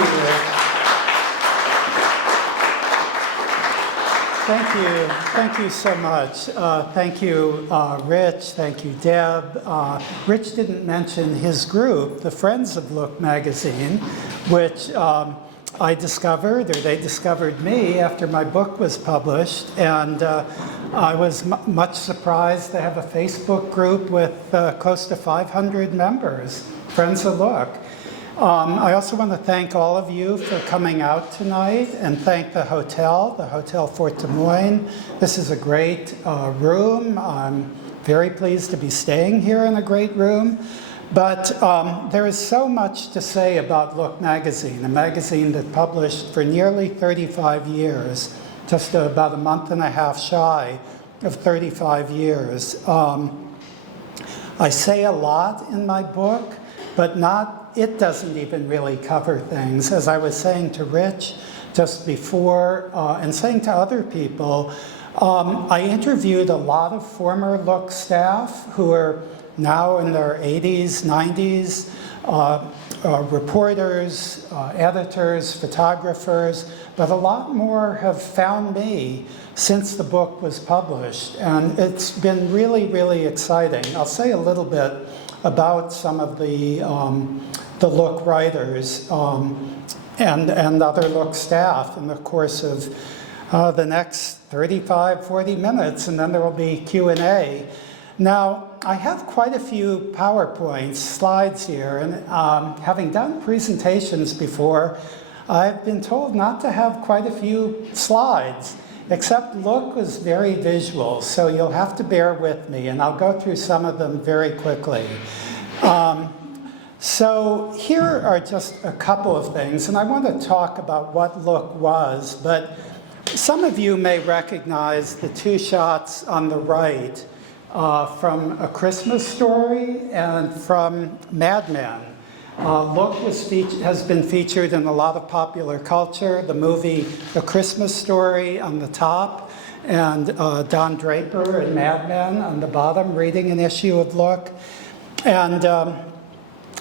you, Rich. Thank you so much. Thank you, Rich. Thank you, Deb. Rich didn't mention his group, the Friends of Look magazine, which I discovered, or they discovered me after my book was published, and I was much surprised to have a Facebook group with close to 500 members, Friends of Look. I also want to thank all of you for coming out tonight, and thank the Hotel Fort Des Moines. This is a great room. I'm very pleased to be staying here in a great room. But there is so much to say about Look magazine, a magazine that published for nearly 35 years, just about a month and a half shy of 35 years. I say a lot in my book, but it doesn't even really cover things. As I was saying to Rich just before, and saying to other people, I interviewed a lot of former Look staff who are now in their 80s, 90s, reporters, editors, photographers, but a lot more have found me since the book was published, and it's been really, really exciting. I'll say a little bit about some of the Look writers and other Look staff in the course of the next 35, 40 minutes, and then there will be Q&A. Now, I have quite a few PowerPoint slides here, and having done presentations before, I've been told not to have quite a few slides, except Look was very visual, so you'll have to bear with me, and I'll go through some of them very quickly. So here are just a couple of things, and I want to talk about what Look was, but some of you may recognize the two shots on the right from A Christmas Story and from Mad Men. Look has been featured in a lot of popular culture. The movie A Christmas Story on the top, and Don Draper and Mad Men on the bottom, reading an issue of Look. And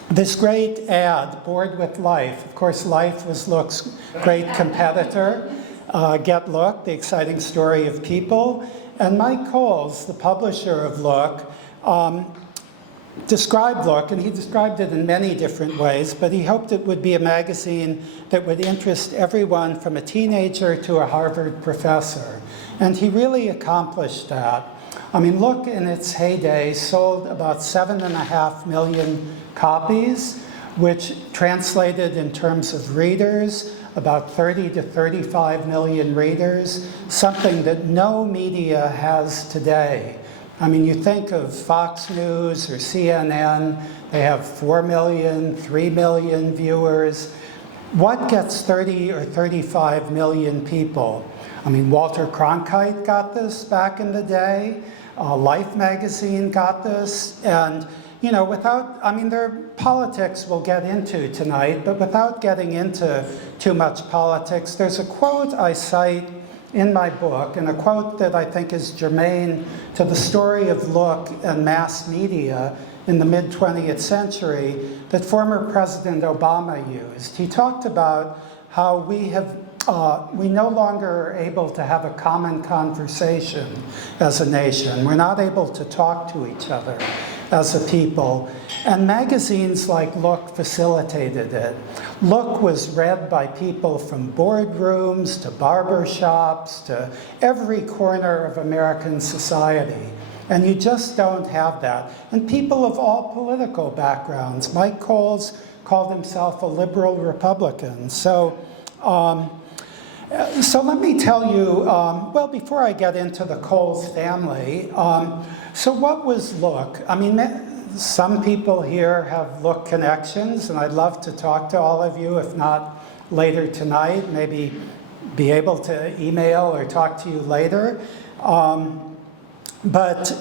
this great ad, Bored with Life. Of course, Life was Look's great competitor. Get Look, the exciting story of people. And Mike Coles, the publisher of Look, described Look, and he described it in many different ways, but he hoped it would be a magazine that would interest everyone from a teenager to a Harvard professor. And he really accomplished that. I mean, Look in its heyday sold about 7.5 million copies, which translated in terms of readers, about 30 to 35 million readers, something that no media has today. I mean, you think of Fox News or CNN, they have 4 million, 3 million viewers. What gets 30 or 35 million people? I mean, Walter Cronkite got this back in the day. Life magazine got this. And, you know, there are politics we'll get into tonight, but without getting into too much politics, there's a quote I cite in my book, and a quote that I think is germane to the story of Look and mass media in the mid-20th century that former President Obama used. He talked about how we no longer are able to have a common conversation as a nation. We're not able to talk to each other as a people. And magazines like Look facilitated it. Look was read by people from boardrooms to barber shops to every corner of American society. And you just don't have that. And people of all political backgrounds. Mike Coles called himself a liberal Republican. So let me tell you, well, before I get into the Coles family, so what was Look? I mean, some people here have Look connections, and I'd love to talk to all of you, if not later tonight, maybe be able to email or talk to you later. But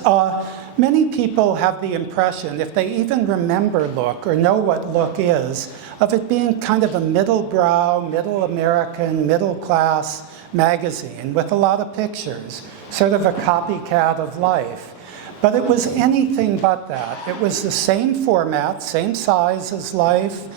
many people have the impression, if they even remember Look or know what Look is, of it being kind of a middle-brow, middle-American, middle-class magazine with a lot of pictures, sort of a copycat of Life. But it was anything but that. It was the same format, same size as Life.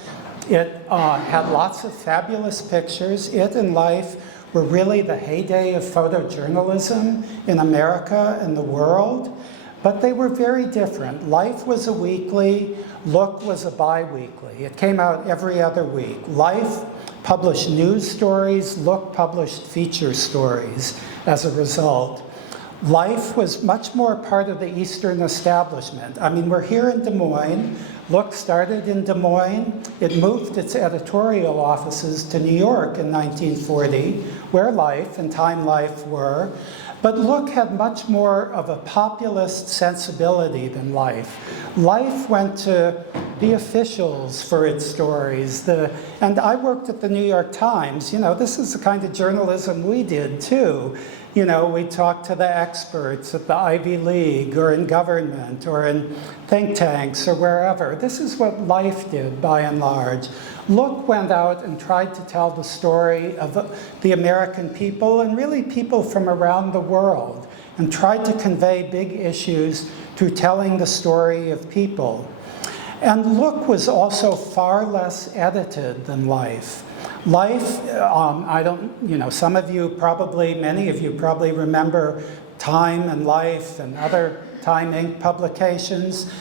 It had lots of fabulous pictures. It and Life were really the heyday of photojournalism in America and the world, but they were very different. Life was a weekly, Look was a bi-weekly. It came out every other week. Life published news stories, Look published feature stories as a result. Life was much more part of the Eastern establishment. I mean, we're here in Des Moines. Look started in Des Moines. It moved its editorial offices to New York in 1940, where Life and Time Life were. But Look had much more of a populist sensibility than Life. Life went to the officials for its stories. And I worked at the New York Times. You know, this is the kind of journalism we did too. You know, we talked to the experts at the Ivy League or in government or in think tanks or wherever. This is what Life did by and large. Look went out and tried to tell the story of the American people and really people from around the world and tried to convey big issues through telling the story of people. And Look was also far less edited than Life. Life, some of you probably, many of you probably remember Time and Life and other Time Inc. publications.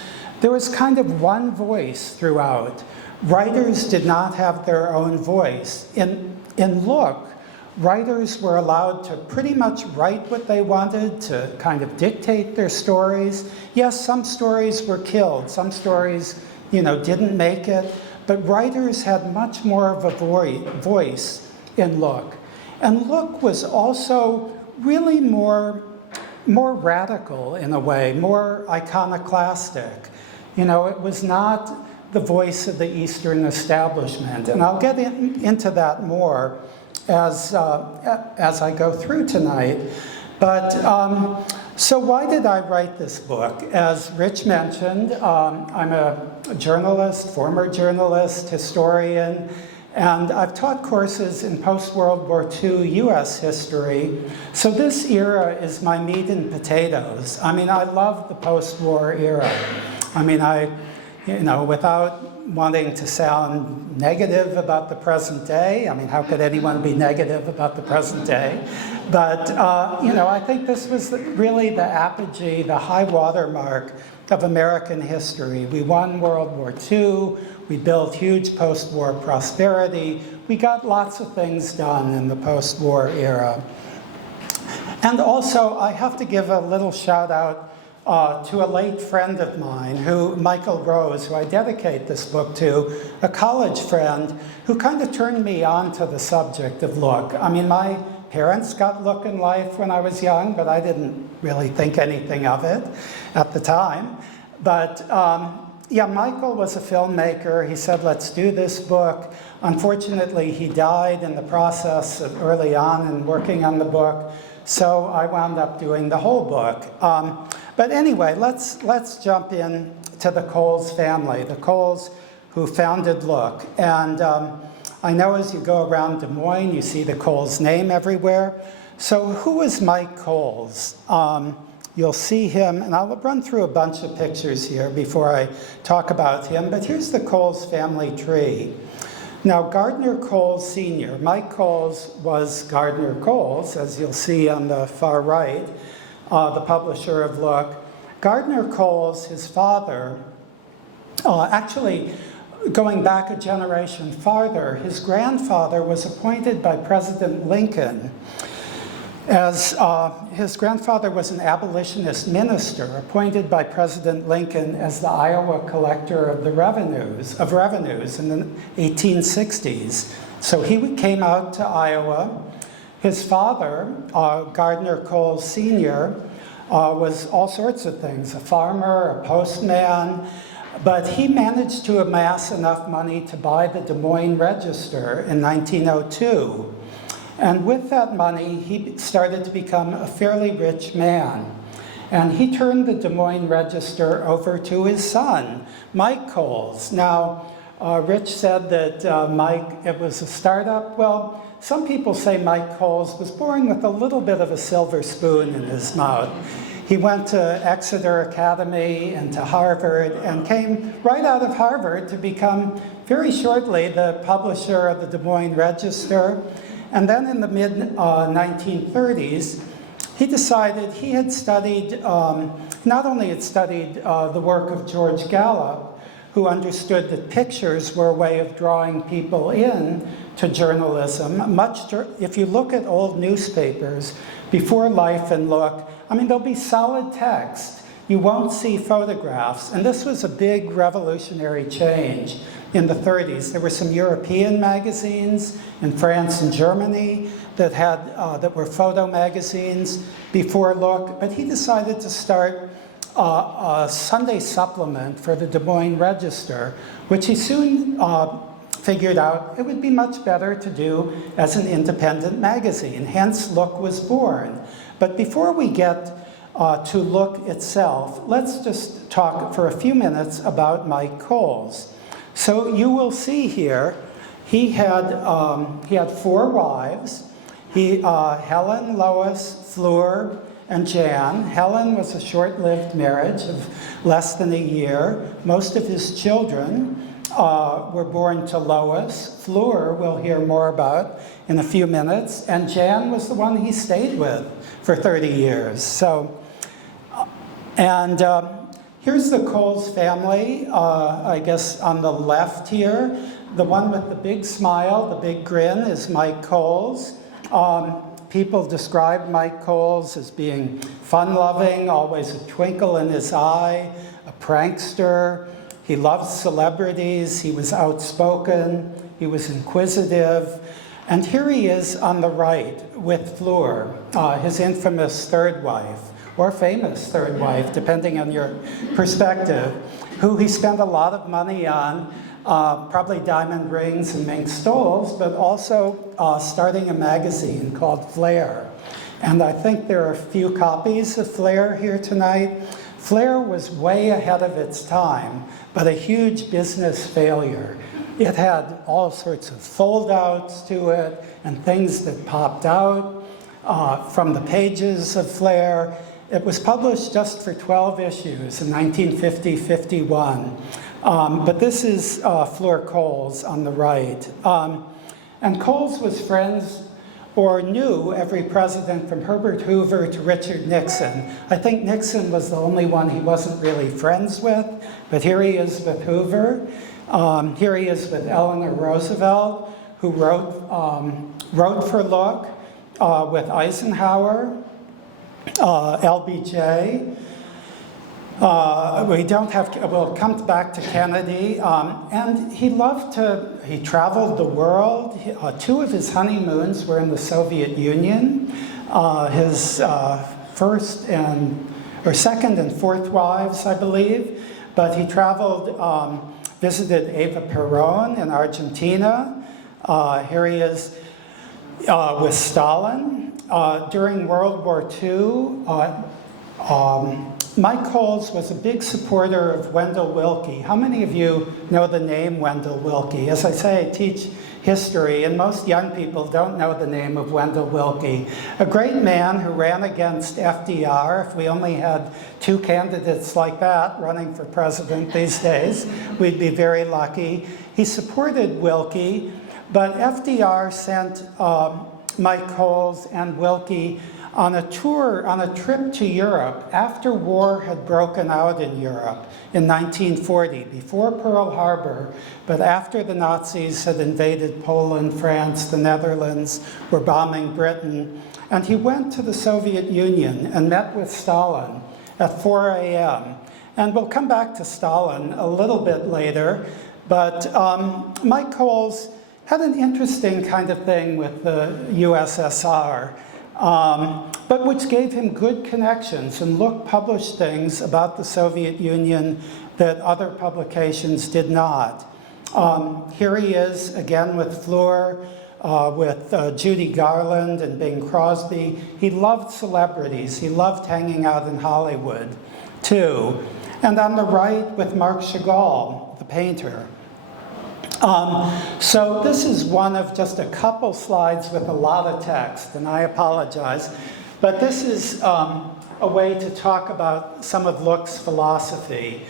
There was kind of one voice throughout. Writers did not have their own voice. In Look, writers were allowed to pretty much write what they wanted, to kind of dictate their stories. Yes, some stories were killed, some stories, didn't make it, but writers had much more of a voice in Look. And Look was also really more radical in a way, more iconoclastic. It was not the voice of the Eastern establishment. And I'll get into that more as I go through tonight. But so why did I write this book? As Rich mentioned, I'm a journalist, former journalist, historian, and I've taught courses in post-World War II US history. So this era is my meat and potatoes. I mean, I love the post-war era. I mean, without wanting to sound negative about the present day. I mean, how could anyone be negative about the present day? But, I think this was really the apogee, the high watermark of American history. We won World War II. We built huge post-war prosperity. We got lots of things done in the post-war era. And also, I have to give a little shout out to a late friend of mine, Michael Rose, who I dedicate this book to, a college friend who kind of turned me on to the subject of Look. I mean, my parents got Look in Life when I was young, but I didn't really think anything of it at the time. But Michael was a filmmaker. He said, let's do this book. Unfortunately, he died in the process early on in working on the book, so I wound up doing the whole book. But anyway, let's jump in to the Coles family, the Coles who founded Look. And I know as you go around Des Moines, you see the Coles name everywhere. So who is Mike Coles? You'll see him, and I'll run through a bunch of pictures here before I talk about him, but here's the Coles family tree. Now, Gardner Coles Sr., Mike Coles was Gardner Coles, as you'll see on the far right, the publisher of Look. Gardner Coles, his father, actually going back a generation farther, his grandfather was appointed by President Lincoln as his grandfather was an abolitionist minister appointed by President Lincoln as the Iowa collector of revenues in the 1860s. So he came out to Iowa. His father, Gardner Coles Sr., was all sorts of things, a farmer, a postman, but he managed to amass enough money to buy the Des Moines Register in 1902. And with that money, he started to become a fairly rich man. And he turned the Des Moines Register over to his son, Mike Coles. Now, Rich said that it was a startup. Well, some people say Mike Coles was born with a little bit of a silver spoon in his mouth. He went to Exeter Academy and to Harvard and came right out of Harvard to become very shortly the publisher of the Des Moines Register. And then in the mid-1930s, he decided he had studied, not only had studied the work of George Gallup, who understood that pictures were a way of drawing people in to journalism. If you look at old newspapers, before Life and Look, I mean, there'll be solid text. You won't see photographs. And this was a big revolutionary change in the 30s. There were some European magazines in France and Germany that were photo magazines before Look, but he decided to start a Sunday supplement for the Des Moines Register, which he soon figured out it would be much better to do as an independent magazine. Hence, Look was born. But before we get to Look itself, let's just talk for a few minutes about Mike Coles. So you will see here, he had 4 wives. Helen, Lois, Fleur, and Jan. Helen was a short-lived marriage of less than a year. Most of his children were born to Lois. Fleur we'll hear more about in a few minutes. And Jan was the one he stayed with for 30 years. So, here's the Coles family, I guess on the left here. The one with the big smile, the big grin is Mike Coles. People described Mike Coles as being fun-loving, always a twinkle in his eye, a prankster. He loved celebrities. He was outspoken. He was inquisitive. And here he is on the right with Fleur, his infamous third wife, or famous third wife, depending on your perspective, who he spent a lot of money on, probably diamond rings and mink stoles, but also starting a magazine called Flair. And I think there are a few copies of Flair here tonight. Flair was way ahead of its time, but a huge business failure. It had all sorts of fold-outs to it and things that popped out from the pages of Flair. It was published just for 12 issues in 1950-51. But this is Fleur Coles on the right. And Coles was friends or knew every president from Herbert Hoover to Richard Nixon. I think Nixon was the only one he wasn't really friends with, but here he is with Hoover. Here he is with Eleanor Roosevelt, who wrote for Look, with Eisenhower, LBJ. We'll come back to Kennedy. And he traveled the world. 2 of his honeymoons were in the Soviet Union. His second and fourth wives, I believe. But he traveled, visited Eva Perón in Argentina. Here he is with Stalin. During World War II, Mike Coles was a big supporter of Wendell Willkie. How many of you know the name Wendell Willkie? As I say, I teach history, and most young people don't know the name of Wendell Willkie. A great man who ran against FDR. If we only had 2 candidates like that running for president these days, we'd be very lucky. He supported Willkie, but FDR sent Mike Coles and Willkie on a trip to Europe after war had broken out in Europe in 1940, before Pearl Harbor, but after the Nazis had invaded Poland, France, the Netherlands, were bombing Britain. And he went to the Soviet Union and met with Stalin at 4 a.m. And we'll come back to Stalin a little bit later, but Mike Coles had an interesting kind of thing with the USSR. But which gave him good connections, and Look published things about the Soviet Union that other publications did not. Here he is again with Fleur, with Judy Garland and Bing Crosby. He loved celebrities. He loved hanging out in Hollywood, too. And on the right with Marc Chagall, the painter. So this is one of just a couple slides with a lot of text, and I apologize. But this is a way to talk about some of Look's philosophy.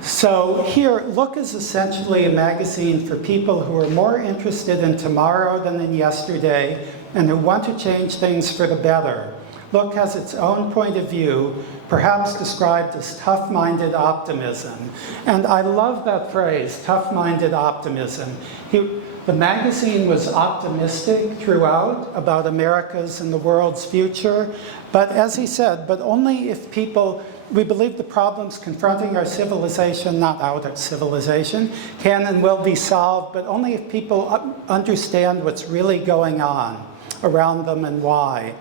So here, Look is essentially a magazine for people who are more interested in tomorrow than in yesterday and who want to change things for the better. Look has its own point of view, perhaps described as tough-minded optimism. And I love that phrase, tough-minded optimism. The magazine was optimistic throughout about America's and the world's future, but as he said, but only if people, we believe the problems confronting our civilization, not our civilization, can and will be solved, but only if people understand what's really going on around them and why.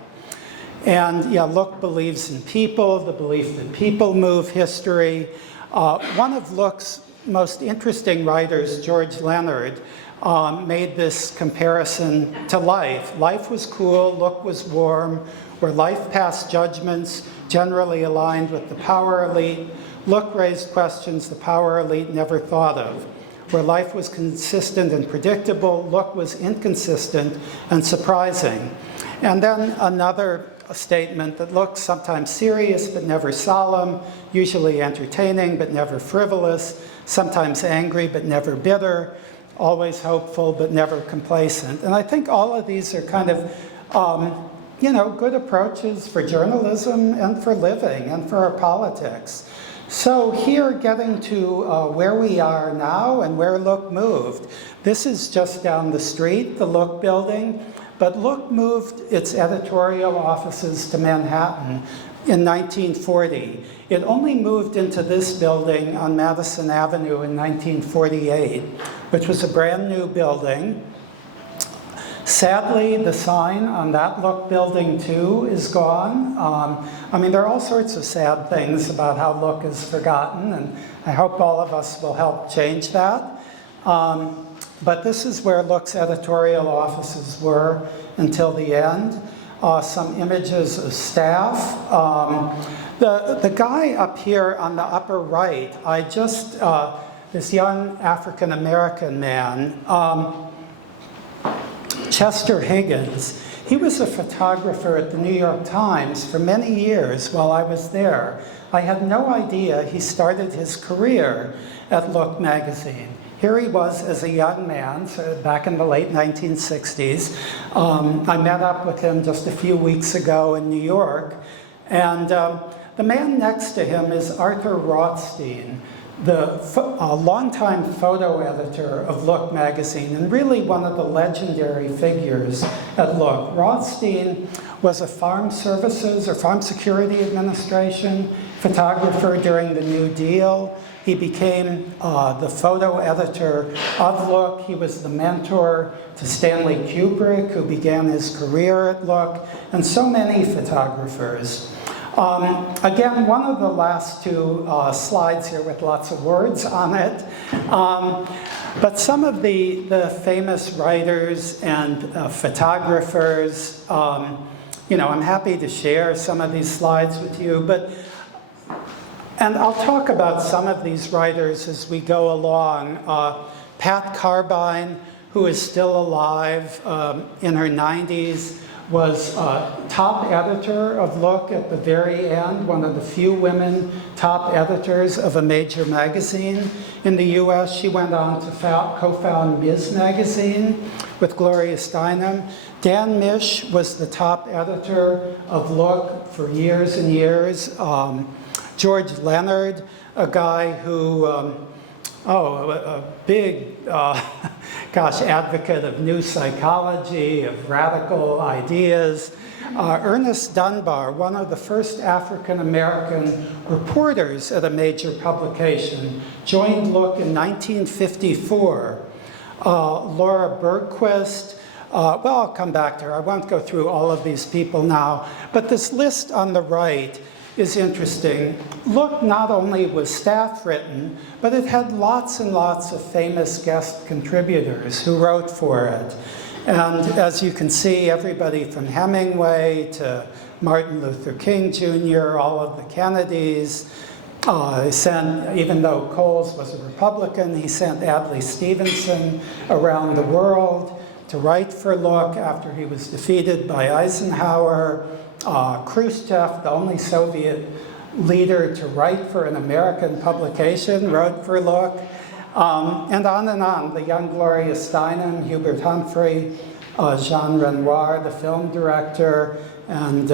And yeah, Look believes in people, the belief that people move history. One of Look's most interesting writers, George Leonard, made this comparison to life. Life was cool, Look was warm, where life passed judgments generally aligned with the power elite. Look raised questions the power elite never thought of. Where life was consistent and predictable, Look was inconsistent and surprising. And then another statement that Look's sometimes serious but never solemn, usually entertaining but never frivolous, sometimes angry but never bitter, always hopeful but never complacent. And I think all of these are kind of, good approaches for journalism and for living and for our politics. So here, getting to where we are now and where Look moved. This is just down the street, the Look building, but Look moved its editorial offices to Manhattan in 1940. It only moved into this building on Madison Avenue in 1948, which was a brand new building. Sadly, the sign on that Look building too is gone. There are all sorts of sad things about how Look is forgotten, and I hope all of us will help change that. But this is where Look's editorial offices were until the end. Some images of staff. The guy up here on the upper right, this young African-American man, Chester Higgins, he was a photographer at the New York Times for many years while I was there. I had no idea he started his career at Look magazine. Here he was as a young man, so back in the late 1960s. I met up with him just a few weeks ago in New York. And the man next to him is Arthur Rothstein, the longtime photo editor of Look magazine, and really one of the legendary figures at Look. Rothstein was a Farm Services or Farm Security Administration photographer during the New Deal. He became the photo editor of Look. He was the mentor to Stanley Kubrick, who began his career at Look, and so many photographers. Again, one of the last two slides here with lots of words on it. But some of the famous writers and photographers, I'm happy to share some of these slides with you, and I'll talk about some of these writers as we go along. Pat Carbine, who is still alive in her 90s, was top editor of Look at the very end, one of the few women top editors of a major magazine in the US. She went on to co-found Ms. Magazine with Gloria Steinem. Dan Mish was the top editor of Look for years and years. George Leonard, a guy who, a big, advocate of new psychology, of radical ideas. Ernest Dunbar, one of the first African-American reporters at a major publication, joined Look in 1954. Laura Bergquist, I'll come back to her. I won't go through all of these people now, but this list on the right is interesting. Look not only was staff written, but it had lots and lots of famous guest contributors who wrote for it. And as you can see, everybody from Hemingway to Martin Luther King Jr., all of the Kennedys. Even though Coles was a Republican, he sent Adlai Stevenson around the world to write for Look after he was defeated by Eisenhower. Khrushchev, the only Soviet leader to write for an American publication, wrote for Look, and on. The young Gloria Steinem, Hubert Humphrey, Jean Renoir, the film director, and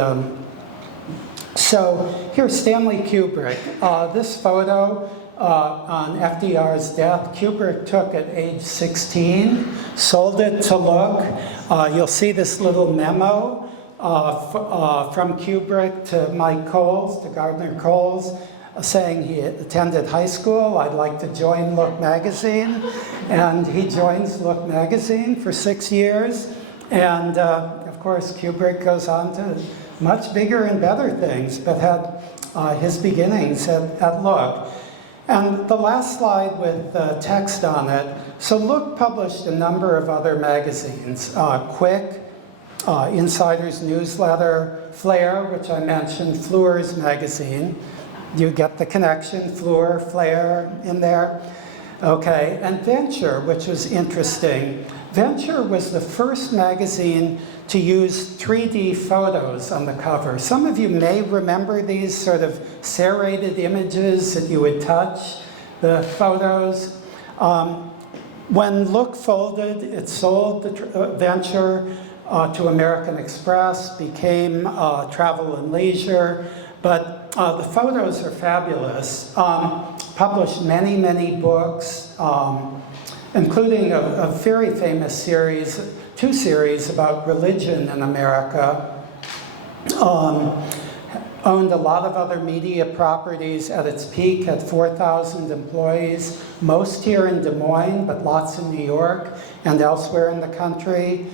so here's Stanley Kubrick. This photo on FDR's death, Kubrick took at age 16, sold it to Look. You'll see this little memo from Kubrick to Mike Coles, to Gardner Coles, saying he attended high school, I'd like to join Look magazine. And he joins Look magazine for 6 years. And of course, Kubrick goes on to much bigger and better things, but had his beginnings at Look. And the last slide with text on it. So Look published a number of other magazines. Quick, Insider's Newsletter, Flair, which I mentioned, Fleur's magazine. You get the connection, Fleur, Flair in there. Okay, and Venture, which was interesting. Venture was the first magazine to use 3D photos on the cover. Some of you may remember these sort of serrated images that you would touch, the photos. When Look folded, it sold the Venture to American Express, became Travel and Leisure, but the photos are fabulous. Published many, many books, including a very famous series, 2 series about religion in America. Owned a lot of other media properties. At its peak, had 4,000 employees, most here in Des Moines, but lots in New York and elsewhere in the country.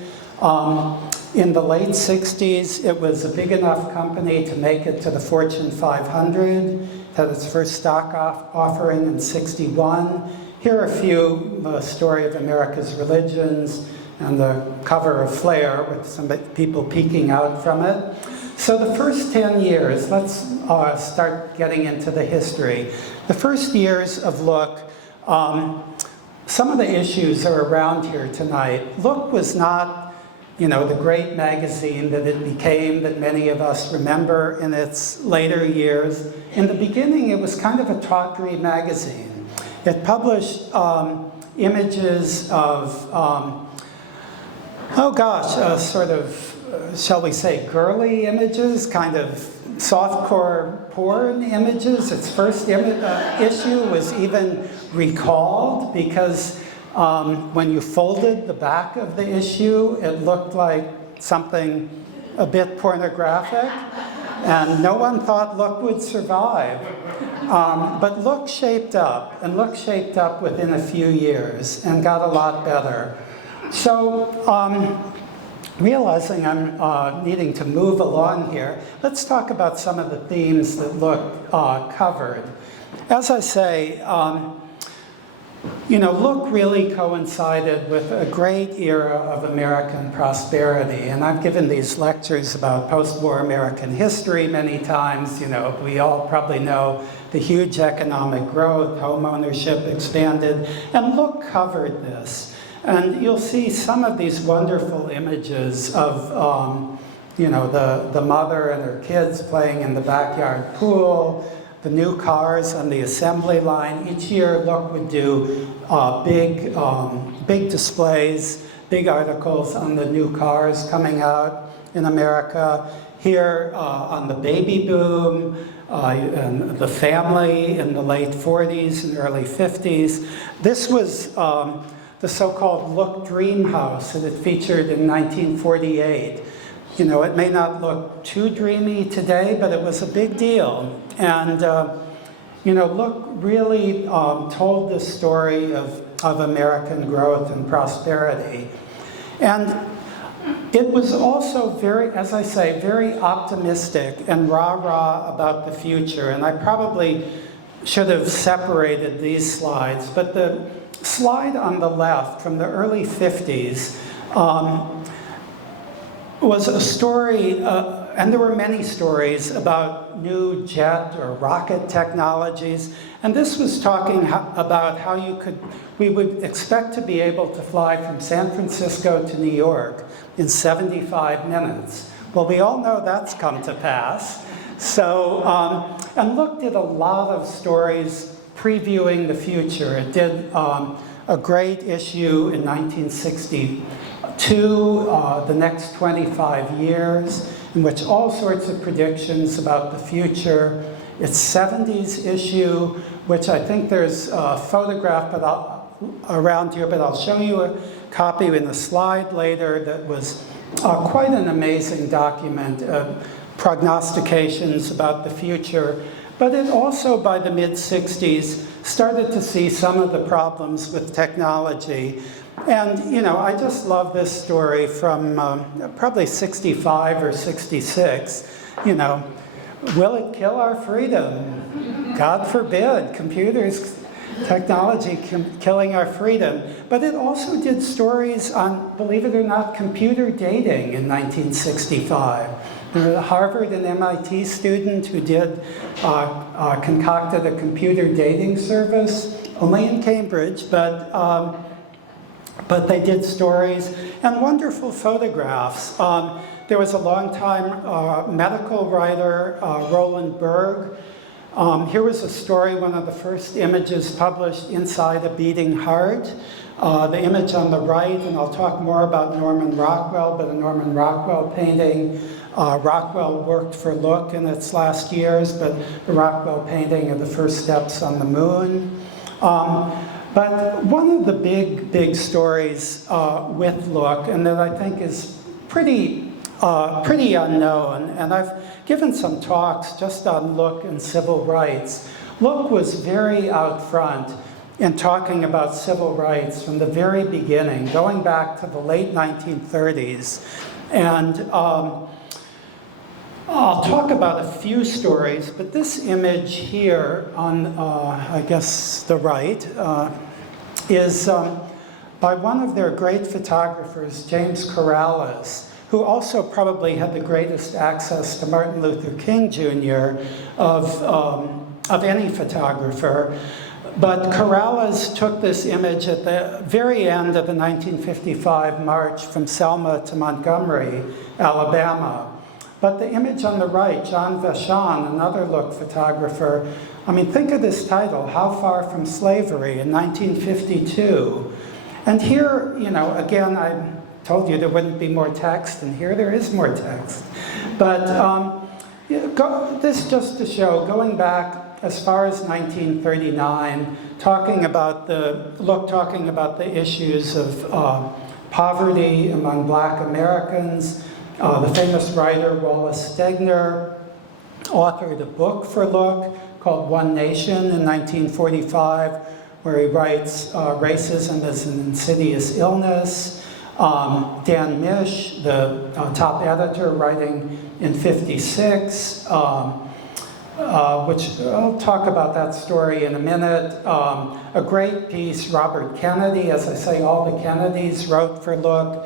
In the late 60s, it was a big enough company to make it to the Fortune 500. It had its first stock offering in '61. Here are a few, the story of America's religions, and the cover of Flair with some people peeking out from it. So the first 10 years, let's start getting into the history. The first years of Look, some of the issues are around here tonight. Look was not, the great magazine that it became, that many of us remember in its later years. In the beginning, it was kind of a tawdry magazine. It published images of, sort of, shall we say, girly images, kind of softcore porn images. Its first issue was even recalled because when you folded the back of the issue, it looked like something a bit pornographic, and no one thought Look would survive. But Look shaped up, and Look shaped up within a few years and got a lot better. So, realizing I'm needing to move along here, let's talk about some of the themes that Look covered. As I say, Look really coincided with a great era of American prosperity. And I've given these lectures about post-war American history many times. We all probably know the huge economic growth, home ownership expanded, and Look covered this. And you'll see some of these wonderful images of, the mother and her kids playing in the backyard pool, the new cars on the assembly line. Each year, Look would do big displays, big articles on the new cars coming out in America. Here on the baby boom, and the family in the late 40s and early 50s. This was the so-called Look Dream House that it featured in 1948. It may not look too dreamy today, but it was a big deal. And, Look really told the story of American growth and prosperity. And it was also very, as I say, very optimistic and rah-rah about the future. And I probably should have separated these slides, but the slide on the left from the early 50s was a story, and there were many stories about new jet or rocket technologies. And this was talking about how we would expect to be able to fly from San Francisco to New York in 75 minutes. Well, we all know that's come to pass. So, And Look did a lot of stories previewing the future. It did a great issue in 1962, the next 25 years, in which all sorts of predictions about the future. Its 70s issue, which I think there's a photograph around here, but I'll show you a copy in a slide later, that was quite an amazing document of prognostications about the future. But it also, by the mid-60s, started to see some of the problems with technology. And, you know, I just love this story from probably 65 or 66. You know, will it kill our freedom? God forbid, computers, technology killing our freedom. But it also did stories on, believe it or not, computer dating in 1965. There was a Harvard and MIT student who concocted a computer dating service, only in Cambridge, but they did stories and wonderful photographs. There was a long-time medical writer, Roland Berg. Here was a story, one of the first images published, Inside a Beating Heart. The image on the right, and I'll talk more about Norman Rockwell, but a Norman Rockwell painting. Rockwell worked for Look in its last years, but the Rockwell painting of the first steps on the moon. But one of the big stories with Look, and that I think is pretty unknown, and I've given some talks just on Look and civil rights. Look was very out front in talking about civil rights from the very beginning, going back to the late 1930s. And I'll talk about a few stories, but this image here on, I guess, the right, is by one of their great photographers, James Corrales, who also probably had the greatest access to Martin Luther King Jr. of any photographer. But Corrales took this image at the very end of the 1955 march from Selma to Montgomery, Alabama. But the image on the right, John Vachon, another Look photographer, I mean, think of this title, How Far from Slavery, in 1952. And here, you know, again, I told you there wouldn't be more text, and here there is more text. But this just to show, going back as far as 1939, talking about the issues of poverty among Black Americans. The famous writer Wallace Stegner authored a book for Look called One Nation in 1945, where he writes racism as an insidious illness. Dan Mish, the top editor, writing in 56, which I'll talk about that story in a minute. A great piece, Robert Kennedy, as I say, all the Kennedys wrote for Look.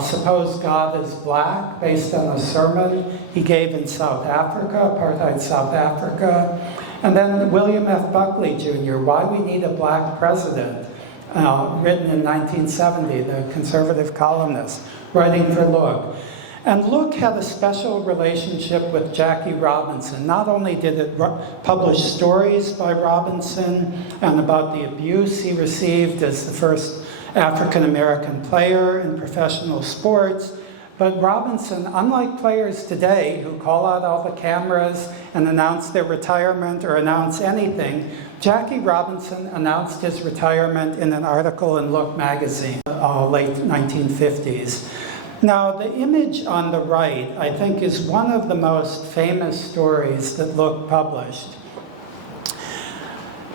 Suppose God is Black, based on a sermon he gave in South Africa, apartheid South Africa. And then William F. Buckley Jr., Why We Need a Black President, written in 1970, the conservative columnist, writing for Look. And Look had a special relationship with Jackie Robinson. Not only did it publish stories by Robinson and about the abuse he received as the first African-American player in professional sports, but Robinson, unlike players today who call out all the cameras and announce their retirement or announce anything, Jackie Robinson announced his retirement in an article in Look magazine, late 1950s. Now, the image on the right, I think, is one of the most famous stories that Look published.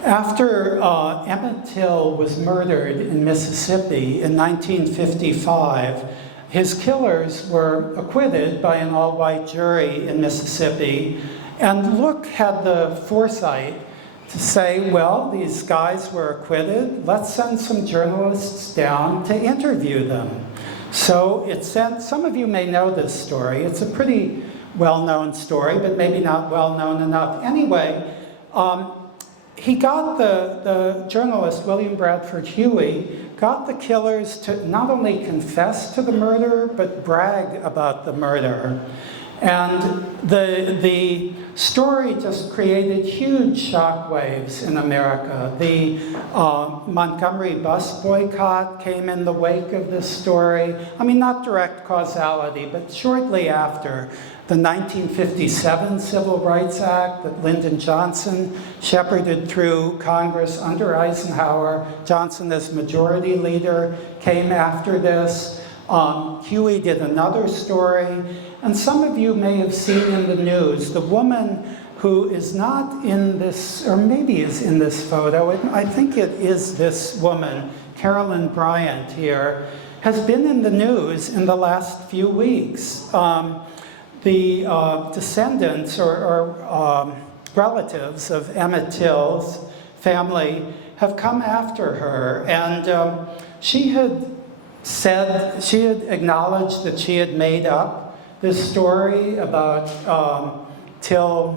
After Emmett Till was murdered in Mississippi in 1955, his killers were acquitted by an all-white jury in Mississippi, and Look had the foresight to say, well, these guys were acquitted, let's send some journalists down to interview them. So it sent, some of you may know this story, it's a pretty well-known story, but maybe not well-known enough. Anyway, he got the journalist, William Bradford Huey, got the killers to not only confess to the murder, but brag about the murder. And the story just created huge shockwaves in America. The Montgomery bus boycott came in the wake of this story. I mean, not direct causality, but shortly after, the 1957 Civil Rights Act that Lyndon Johnson shepherded through Congress under Eisenhower, Johnson as majority leader, came after this. Huey did another story, and some of you may have seen in the news the woman who is not in this, or maybe is in this photo, I think it is this woman, Carolyn Bryant here, has been in the news in the last few weeks. The descendants or relatives of Emmett Till's family have come after her, and she had acknowledged that she had made up this story about Till,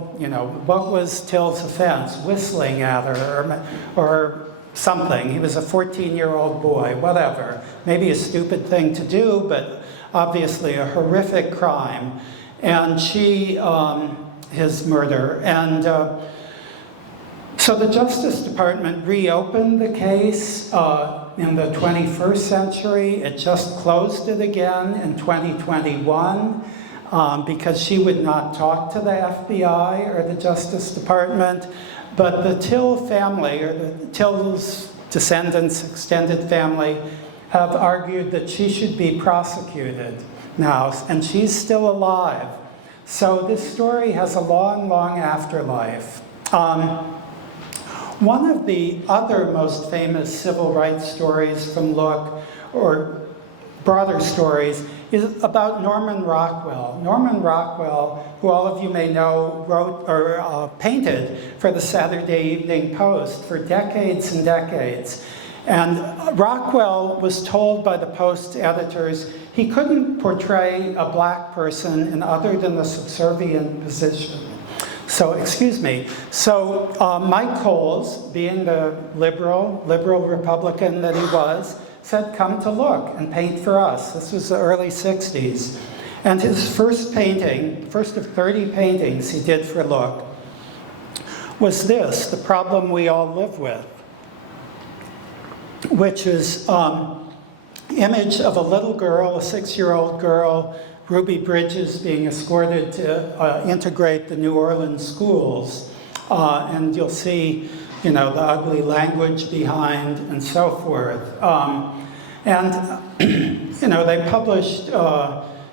what was Till's offense? Whistling at her or something. He was a 14-year-old boy, whatever. Maybe a stupid thing to do, but obviously a horrific crime. And his murder. And so the Justice Department reopened the case in the 21st century. It just closed it again in 2021 because she would not talk to the FBI or the Justice Department. But the Till family, or the Till's descendants' extended family, have argued that she should be prosecuted now, and she's still alive. So this story has a long, long afterlife. One of the other most famous civil rights stories from Look, or broader stories, is about Norman Rockwell. Norman Rockwell, who all of you may know, wrote or painted for the Saturday Evening Post for decades and decades. And Rockwell was told by the Post editors he couldn't portray a black person in other than a subservient position. So, Mike Coles, being the liberal Republican that he was, said, come to Look and paint for us. This was the early 60s. And his first painting, first of 30 paintings he did for Look, was this, The Problem We All Live With, which is image of a little girl, a 6-year-old girl, Ruby Bridges, being escorted to integrate the New Orleans schools. And you'll see, the ugly language behind and so forth. They published,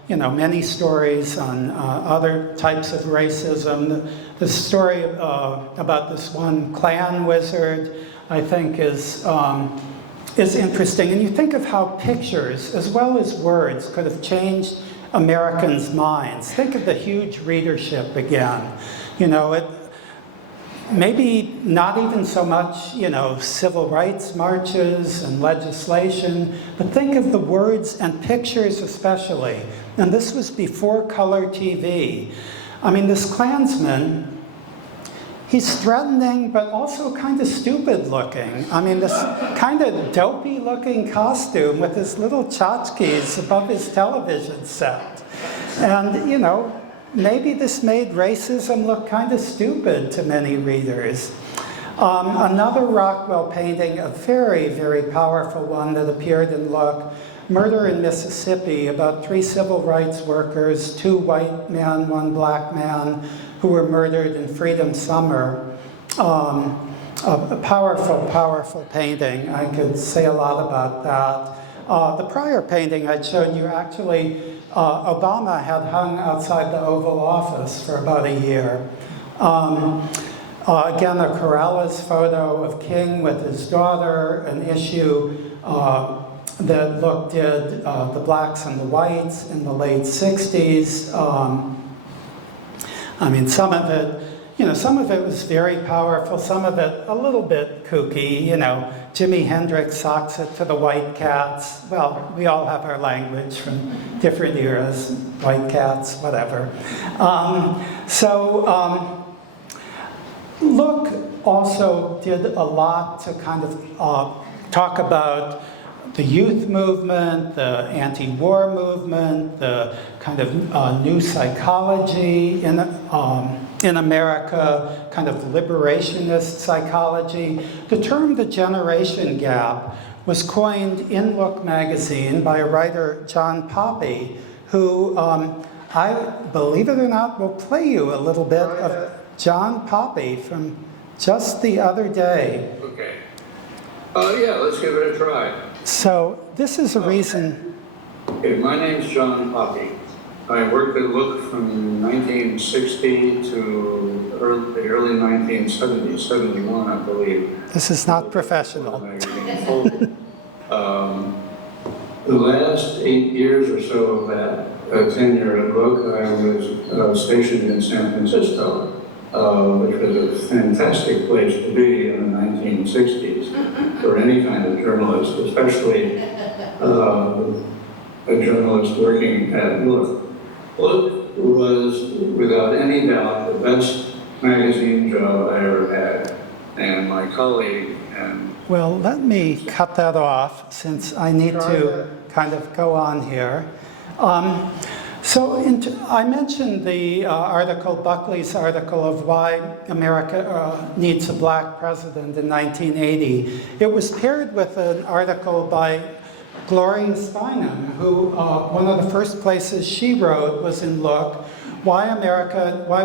many stories on other types of racism. The story about this one Klan wizard, I think, is interesting. And you think of how pictures, as well as words, could have changed Americans' minds. Think of the huge readership again. Maybe not even so much, civil rights marches and legislation, but think of the words and pictures especially. And this was before color TV. I mean, this Klansman, he's threatening, but also kind of stupid looking. I mean, this kind of dopey looking costume with his little tchotchkes above his television set. And, maybe this made racism look kind of stupid to many readers. Another Rockwell painting, a very, very powerful one that appeared in Look, Murder in Mississippi, about 3 civil rights workers, 2 white men, 1 black man, who were murdered in Freedom Summer. A powerful, powerful painting. I could say a lot about that. The prior painting I showed you, actually, Obama had hung outside the Oval Office for about a year. Again, a Corrales photo of King with his daughter, an issue that looked at the blacks and the whites in the late 60s. Some of it was very powerful, some of it a little bit kooky. Jimi Hendrix socks it to the White Cats. Well, we all have our language from different eras, White Cats, whatever. Look also did a lot to kind of talk about the youth movement, the anti-war movement, the kind of new psychology in America, kind of liberationist psychology. The term the generation gap was coined in Look magazine by a writer, John Poppy, who I, believe it or not, will play you a little bit of John Poppy from just the other day. Okay. Yeah, let's give it a try. So this is a reason. Okay, my name's John Poppy. I worked at Look from 1960 to the early 1970s, 71, I believe. This is not professional. The last 8 years or so of that tenure at Look, I was stationed in San Francisco, which was a fantastic place to be in the 1960s for any kind of journalist, especially a journalist working at Look. Look was, without any doubt, the best magazine job I ever had. And my colleague and... Well, let me cut that off since I need to kind of go on here. I mentioned the article, Buckley's article of why America needs a black president in 1980. It was paired with an article by Gloria Steinem, who one of the first places she wrote was in Look, Why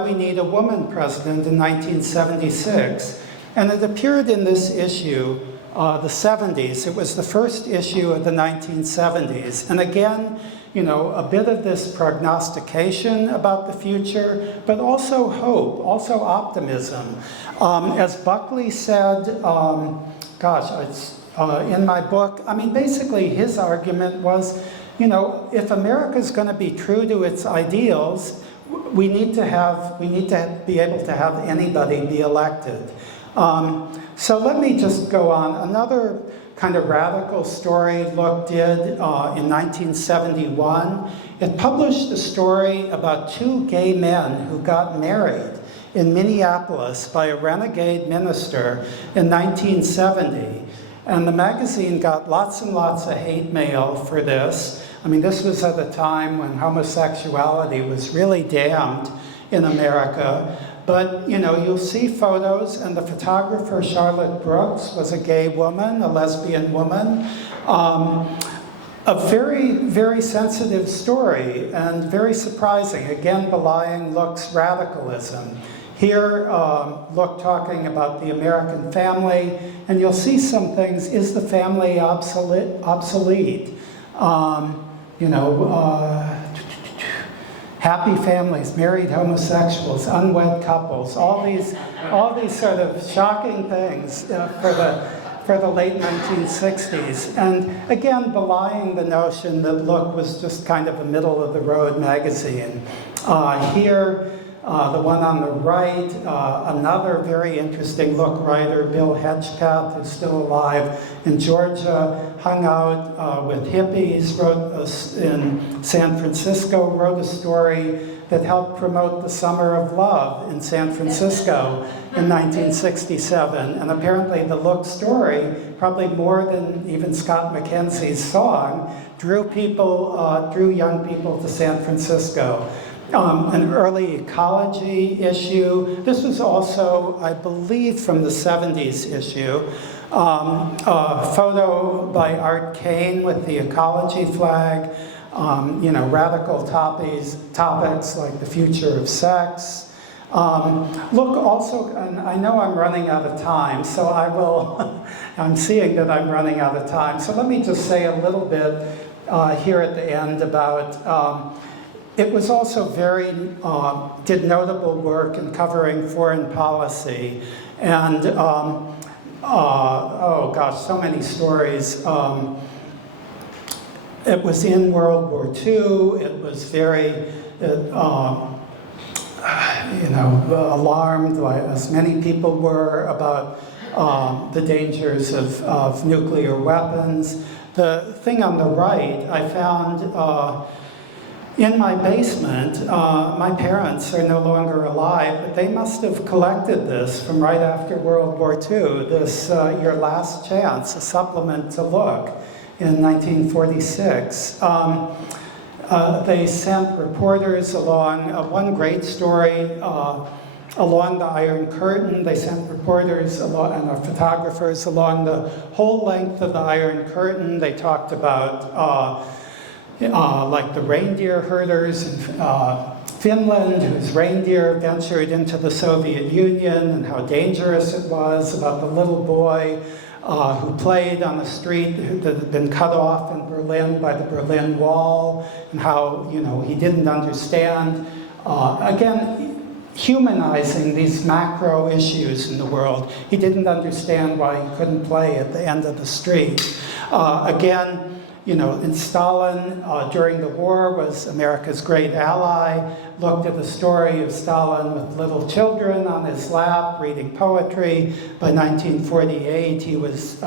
We Need a Woman President in 1976. And it appeared in this issue, the 70s. It was the first issue of the 1970s. And again, you know, a bit of this prognostication about the future, but also hope, also optimism. As Buckley said, in my book, I mean, basically his argument was, you know, if America's going to be true to its ideals, we need to be able to have anybody be elected. So let me just go on. Another kind of radical story Look did in 1971. It published a story about two gay men who got married in Minneapolis by a renegade minister in 1970. And the magazine got lots and lots of hate mail for this. I mean, this was at a time when homosexuality was really damned in America. But, you know, you'll see photos, and the photographer, Charlotte Brooks, was a gay woman, a lesbian woman. A very, very sensitive story and very surprising, again, belying Look's radicalism. Here, Look talking about the American family, and you'll see some things. Is the family obsolete? Happy families, married homosexuals, unwed couples, all these sort of shocking things for the late 1960s. And again, belying the notion that Look was just kind of a middle-of-the-road magazine. Here, the one on the right, another very interesting Look writer, Bill Hedgecath, who's still alive in Georgia, hung out with hippies, wrote in San Francisco, wrote a story that helped promote the Summer of Love in San Francisco in 1967. And apparently the Look story, probably more than even Scott McKenzie's song, drew young people to San Francisco. An early ecology issue. This was also, I believe, from the 70s issue. A photo by Art Kane with the ecology flag. Radical topics like the future of sex. Look also, and I know I'm running out of time, so I will, I'm seeing that I'm running out of time. So let me just say a little bit here at the end about it was also did notable work in covering foreign policy. And, so many stories. It was in World War II. It was very, alarmed, as many people were, about the dangers of nuclear weapons. The thing on the right, I found in my basement. My parents are no longer alive, but they must have collected this from right after World War II, this Your Last Chance, a supplement to Look. in 1946. They sent reporters along one great story along the Iron Curtain. They sent reporters along, and photographers along the whole length of the Iron Curtain. They talked about like the reindeer herders in Finland, whose reindeer ventured into the Soviet Union and how dangerous it was, about the little boy who played on the street that had been cut off in Berlin by the Berlin Wall, and how, you know, he didn't understand. Again, humanizing these macro issues in the world. He didn't understand why he couldn't play at the end of the street. Again, you know, and Stalin during the war was America's great ally, looked at the story of Stalin with little children on his lap reading poetry. By 1948, he was,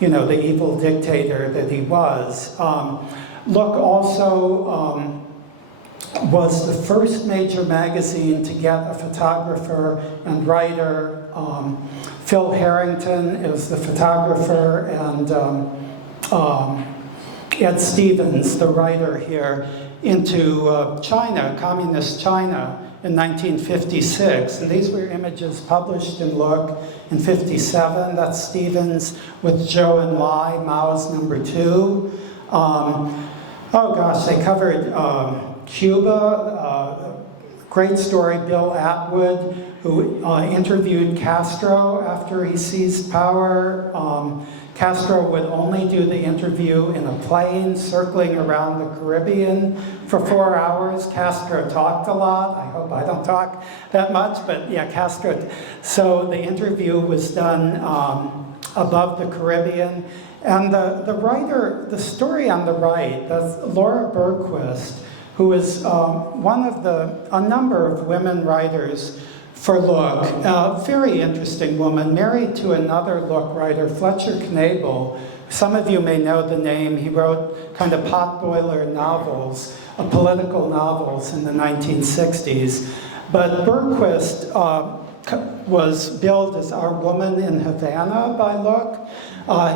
you know, the evil dictator that he was. Look also was the first major magazine to get a photographer and writer. Phil Harrington is the photographer, and Ed Stevens, the writer here, into China, communist China, in 1956. And these were images published in Look in 57. That's Stevens with Zhou Enlai, Mao's #2. Oh gosh, they covered Cuba. Great story, Bill Atwood, who interviewed Castro after he seized power. Castro would only do the interview in a plane circling around the Caribbean for 4 hours. Castro talked a lot. I hope I don't talk that much, but yeah, Castro. So the interview was done above the Caribbean. And the writer, the story on the right, that's Laura Bergquist, who is one of a number of women writers for Look. A very interesting woman, married to another Look writer, Fletcher Knable. Some of you may know the name. He wrote kind of potboiler novels, political novels in the 1960s. But Bergquist was billed as our woman in Havana by Look.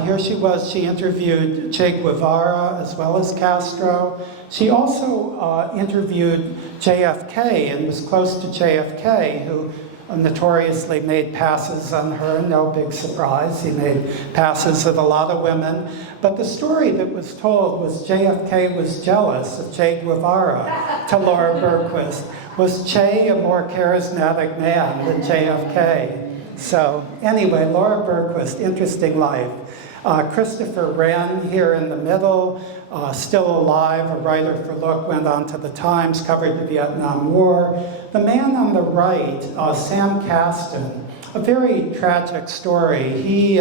Here she was, she interviewed Che Guevara as well as Castro. She also interviewed JFK and was close to JFK, who notoriously made passes on her, no big surprise. He made passes at a lot of women. But the story that was told was JFK was jealous of Che Guevara to Laura Bergquist. Was Che a more charismatic man than JFK? So anyway, Laura Bergquist, interesting life. Christopher Wren here in the middle, still alive, a writer for Look, went on to the Times, covered the Vietnam War. The man on the right, Sam Kasten, a very tragic story. He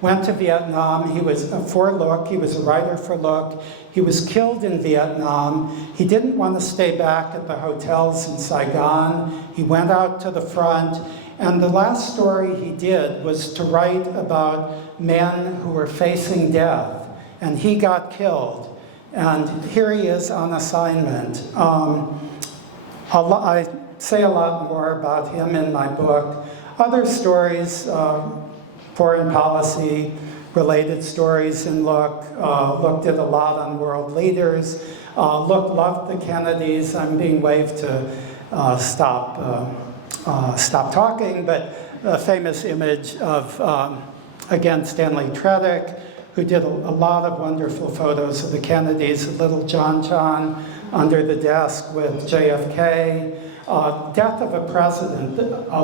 went to Vietnam. He was for Look. He was a writer for Look. He was killed in Vietnam. He didn't want to stay back at the hotels in Saigon. He went out to the front. And the last story he did was to write about men who were facing death. And he got killed. And here he is on assignment. I say a lot more about him in my book. Other stories, foreign policy related stories in Look. Look did a lot on world leaders. Look loved the Kennedys. I'm being waved to stop talking, but a famous image of, again, Stanley Tredick, who did a lot of wonderful photos of the Kennedys, little John under the desk with JFK. Death of a President.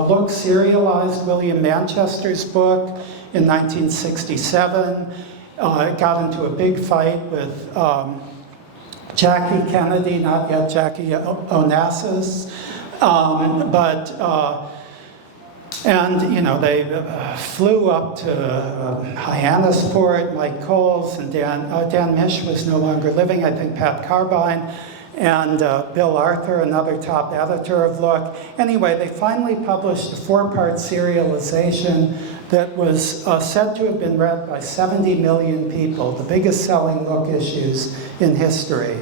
Look serialized William Manchester's book in 1967. It got into a big fight with Jackie Kennedy, not yet Jackie Onassis. And you know, they flew up to Hyannisport, Mike Coles, and Dan Mish was no longer living, I think Pat Carbine, and Bill Arthur, another top editor of Look. Anyway, they finally published a 4-part serialization that was said to have been read by 70 million people, the biggest selling Look issues in history.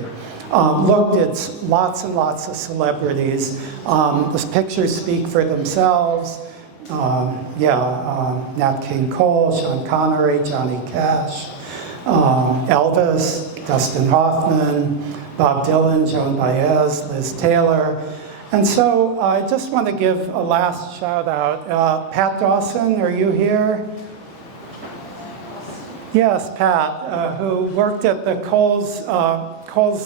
Look did lots and lots of celebrities. The pictures speak for themselves. Nat King Cole, Sean Connery, Johnny Cash. Elvis, Dustin Hoffman, Bob Dylan, Joan Baez, Liz Taylor. And so I just want to give a last shout out. Pat Dawson, are you here? Yes, Pat, who worked at the Coles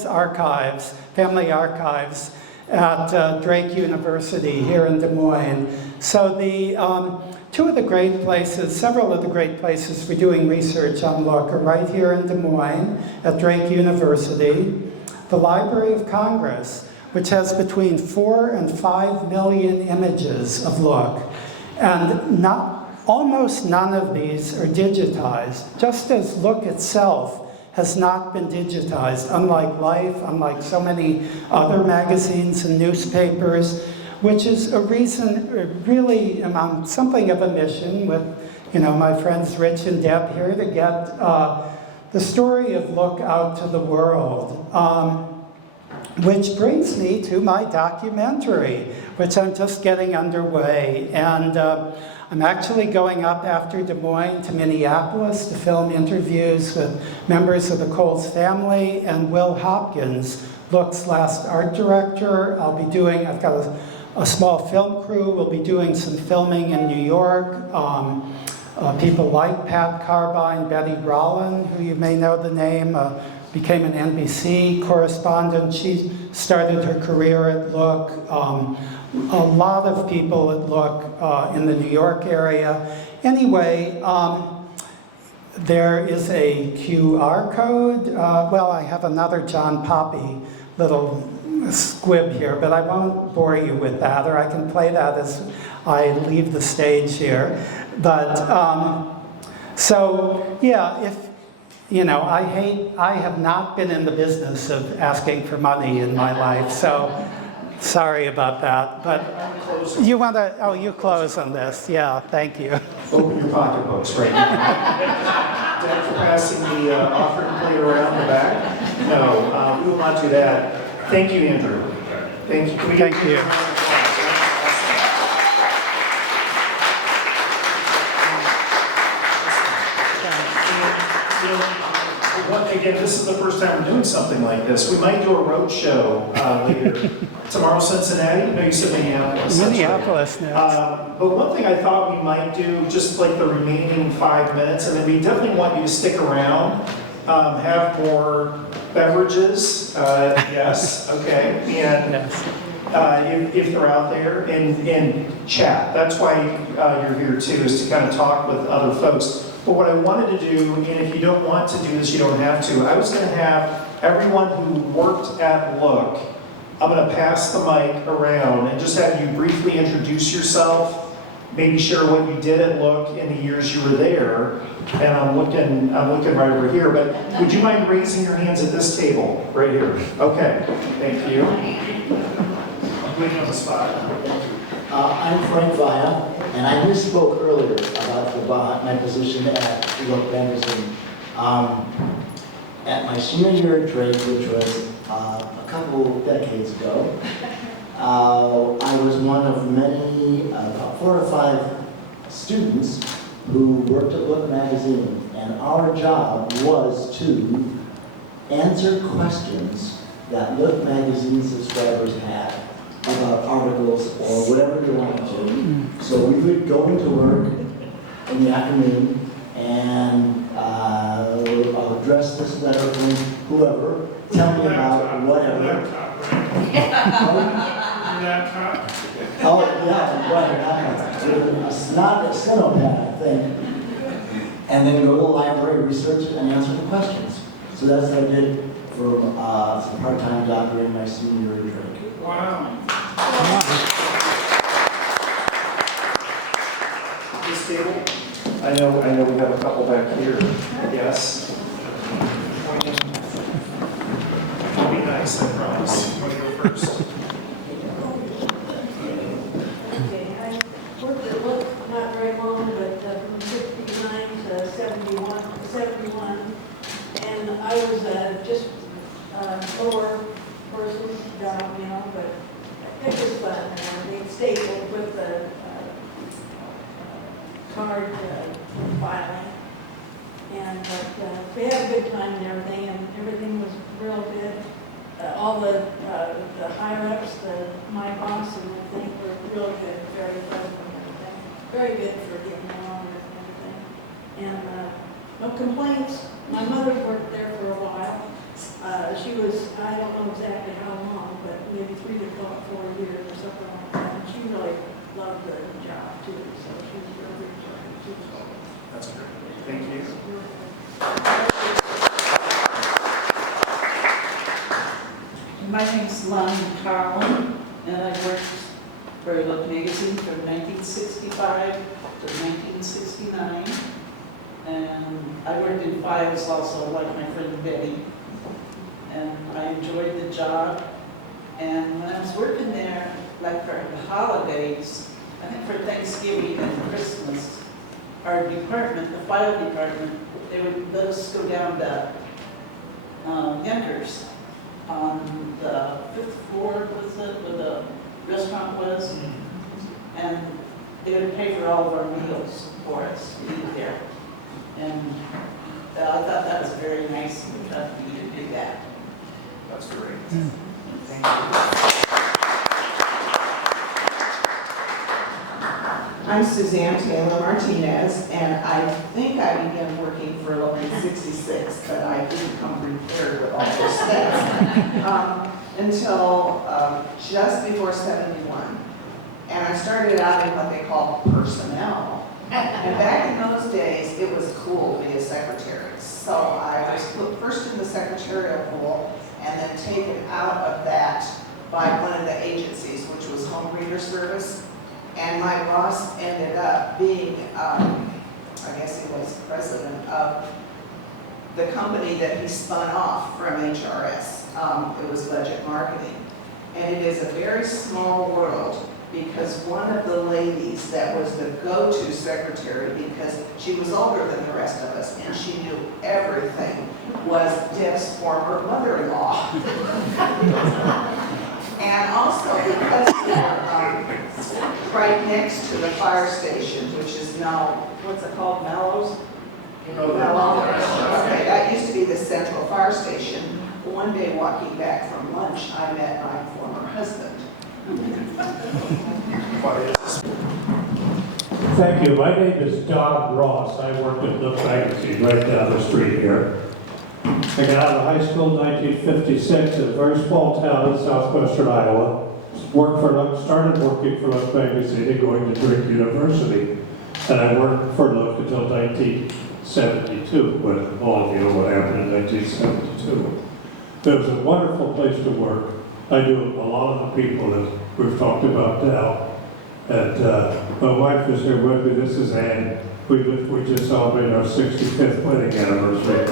Archives, Family Archives at Drake University here in Des Moines. So the two of the great places, several of the great places for doing research on Look are right here in Des Moines at Drake University. The Library of Congress, which has between 4 and 5 million images of Look, and almost none of these are digitized, just as Look itself has not been digitized, unlike Life, unlike so many other magazines and newspapers, which is a reason, really, something of a mission with, my friends Rich and Deb here to get the story of Look out to the world. Which brings me to my documentary, which I'm just getting underway. And I'm actually going up after Des Moines to Minneapolis to film interviews with members of the Coles family, and Will Hopkins, Look's last art director. I've got a small film crew. We'll be doing some filming in New York. People like Pat Carbine, Betty Brolin, who you may know the name, became an NBC correspondent. She started her career at Look. A lot of people at Look in the New York area. Anyway, there is a QR code. I have another John Poppy little squib here, but I won't bore you with that, or I can play that as I leave the stage here. But, I have not been in the business of asking for money in my life, so sorry about that. But you want to, you close on this. Yeah, thank you. Open your pocketbooks right now. Thanks for passing the offering plate around the back. No, we will not do that. Thank you, Andrew. Thank you. Can we get Thank you. Again, this is the first time we're doing something like this. We might do a road show later. Tomorrow, Cincinnati? No, you said Minneapolis. Minneapolis next. But one thing I thought we might do, just like the remaining 5 minutes, and then we definitely want you to stick around, have more beverages, yes, okay, and if they're out there, and chat. That's why you're here too, is to kind of talk with other folks. But what I wanted to do, and if you don't want to do this, you don't have to, I was going to have everyone who worked at Look, I'm going to pass the mic around and just have you briefly introduce yourself, maybe share what you did at Look in the years you were there. And I'm looking right over here, but would you mind raising your hands at this table, right here? Okay, thank you. I'm putting you on the spot. I'm Frank Vaya, and I misspoke earlier about my position at Look magazine. At my senior year at Drake, which was a couple decades ago, I was one of many, about 4 or 5 students who worked at Look magazine, and our job was to answer questions that Look magazine subscribers had about articles or whatever they wanted to. So we would go into work in the afternoon and address this letter from whoever, tell me about whatever. Oh, yeah, right. It's not a Cinopad, I think. And then go to the library, research it, and answer the questions. So that's what I did for some part-time job during my senior year at Drake. Wow. This table? I know we have a couple back here. Yes. It'll be nice, I promise. You want to go first? Okay, I worked at Look not very long, but from 69 to 71, and I was just a lower person job, but it was fun. They stapled with the card filing, and but we had a good time and everything was real good. All the higher-ups, my boss and everything were real good, very pleasant and everything. Very good for getting along and everything. And no complaints. My mother worked there for a while. She was, I don't know exactly how long, but maybe 3 to 4 years or something like that. And she really loved the job too, so she was really enjoying it. She was all That's great. Thank you. My name's Lonnie Carlin, and I worked for Look Magazine from 1965 to 1969. And I worked in files also, like my friend Betty. And I enjoyed the job. And when I was working there, like for the holidays, I think for Thanksgiving and Christmas, our department, the file department, they would let us go down to Yonkers on the 5th floor, was it, where the restaurant was? And they would pay for all of our meals for us to eat there. And I thought that was very nice of the company to do that. That's great. Thank you. I'm Suzanne Taylor Martinez, and I think I began working for Look in '66, but I didn't come prepared with all those stats until just before '71. And I started out in what they call personnel. And back in those days, it was cool to be a secretary. So I was put first in the secretarial pool and then taken out of that by one of the agencies, which was Home Reader Service. And my boss ended up being, I guess he was president of the company that he spun off from HRS. It was Budget Marketing. And it is a very small world, because one of the ladies that was the go-to secretary, because she was older than the rest of us and she knew everything, was Deb's former mother-in-law. And also because we were right next to the fire station, which is now, what's it called, Mellows? Mellows. Okay, that used to be the central fire station. One day walking back from lunch, I met my former husband. Thank you. My name is Don Ross. I worked at Look Magazine right down the street here. I got out of high school in 1956 in a very small town in southwestern Iowa. Started working for Look Magazine and going to Drake University. And I worked for Look until 1972, when all of you know what happened in 1972. It was a wonderful place to work. I knew a lot of the people that we've talked about now. And my wife is here with me. This is Ann. We just celebrated our 65th wedding anniversary.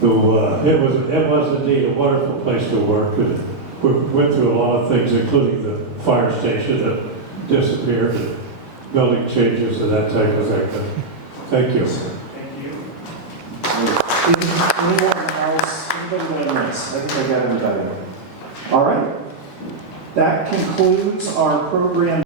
So it was indeed a wonderful place to work. And we went through a lot of things, including the fire station that disappeared, and building changes and that type of thing. Thank you. Thank you. Anyone else? Anybody want to miss? I think I got everybody. All right. That concludes our program.